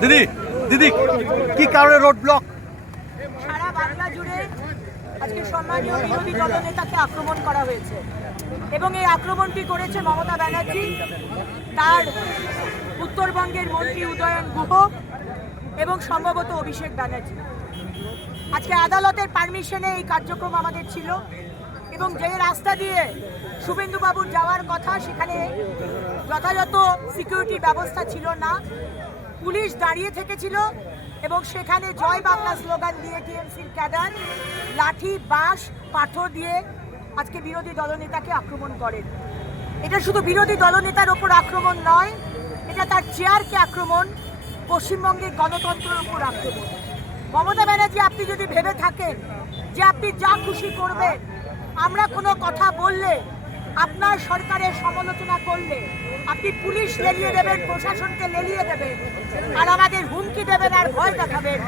দিদি দিদি কি কারণে রোড ব্লক সারা বাংলা জুড়ে আজকে সম্মানীয় বিরোধী দলনেতাকে আক্রমণ করা হয়েছে। এবং এই আক্রমণটি করেছে মমতা ব্যানার্জি তার উত্তরবঙ্গের মন্ত্রী উদয়ন গুহ এবং সম্ভবত অভিষেক ব্যানার্জি। আজকে আদালতের পারমিশনে এই কার্যক্রম আমাদের ছিল। এবং যে রাস্তা দিয়ে শুভেন্দুবাবুর যাওয়ার কথা, সেখানে যথাযথ সিকিউরিটি ব্যবস্থা ছিল না। পুলিশ দাঁড়িয়ে থেকেছিল এবং সেখানে জয় বাংলা স্লোগান দিয়ে টিএমসির ক্যাডার লাঠি, বাঁশ, পাথর দিয়ে আজকে বিরোধী দলনেতাকে আক্রমণ করেন। এটা শুধু বিরোধী দলনেতার ওপর আক্রমণ নয়, এটা তার চেয়ারকে আক্রমণ, পশ্চিমবঙ্গের গণতন্ত্রের ওপর আক্রমণ। মমতা ব্যানার্জি, আপনি যদি ভেবে থাকেন যে আপনি যা খুশি করবেন আমরা কোনো কথা বললে, আপনার সরকারের সমালোচনা করলে, আপনি পুলিশ লেলিয়ে দেবেন, প্রশাসনকে লেলিয়ে দেবেন, আর আমাদের হুমকি দেবেন আর ভয় দেখাবেন,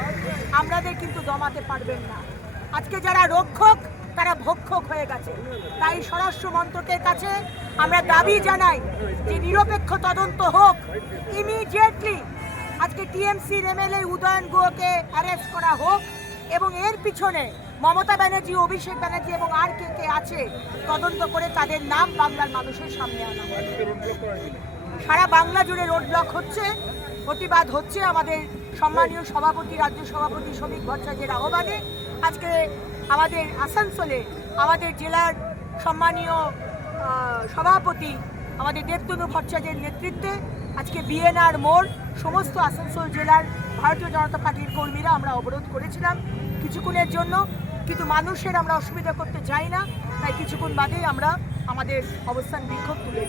আমাদের কিন্তু দমাতে পারবেন না। আজকে যারা রক্ষক, তারা ভক্ষক হয়ে গেছে। তাই স্বরাষ্ট্র মন্ত্রকের কাছে আমরা দাবি জানাই যে নিরপেক্ষ তদন্ত হোক ইমিডিয়েটলি আজকে টিএমসির এমএলএ উদয়ন গুহকে অ্যারেস্ট করা হোক, এবং এর পিছনে মমতা ব্যানার্জি অভিষেক ব্যানার্জি এবং আর কে কে আছে তদন্ত করে তাদের নাম বাংলার মানুষের সামনে আনা সারা বাংলা জুড়ে রোড ব্লক হচ্ছে প্রতিবাদ হচ্ছে আমাদের সম্মানীয় সভাপতি রাজ্য সভাপতি শ্রমিক ভট্টাচার্যের আহ্বানে। আজকে আমাদের আসানসোলে আমাদের জেলার সম্মানীয় সভাপতি আমাদের দেবতনু ভট্টাচার্যের নেতৃত্বে আজকে বিএনআর মোড় সমস্ত আসানসোল জেলার ভারতীয় জনতা পার্টির কর্মীরা আমরা অবরোধ করেছিলাম। কিছুক্ষণের জন্য কিন্তু মানুষের আমরা অসুবিধা করতে চাই না, তাই কিছুক্ষণ বাদেই আমরা আমাদের অবস্থান বিক্ষোভ তুলে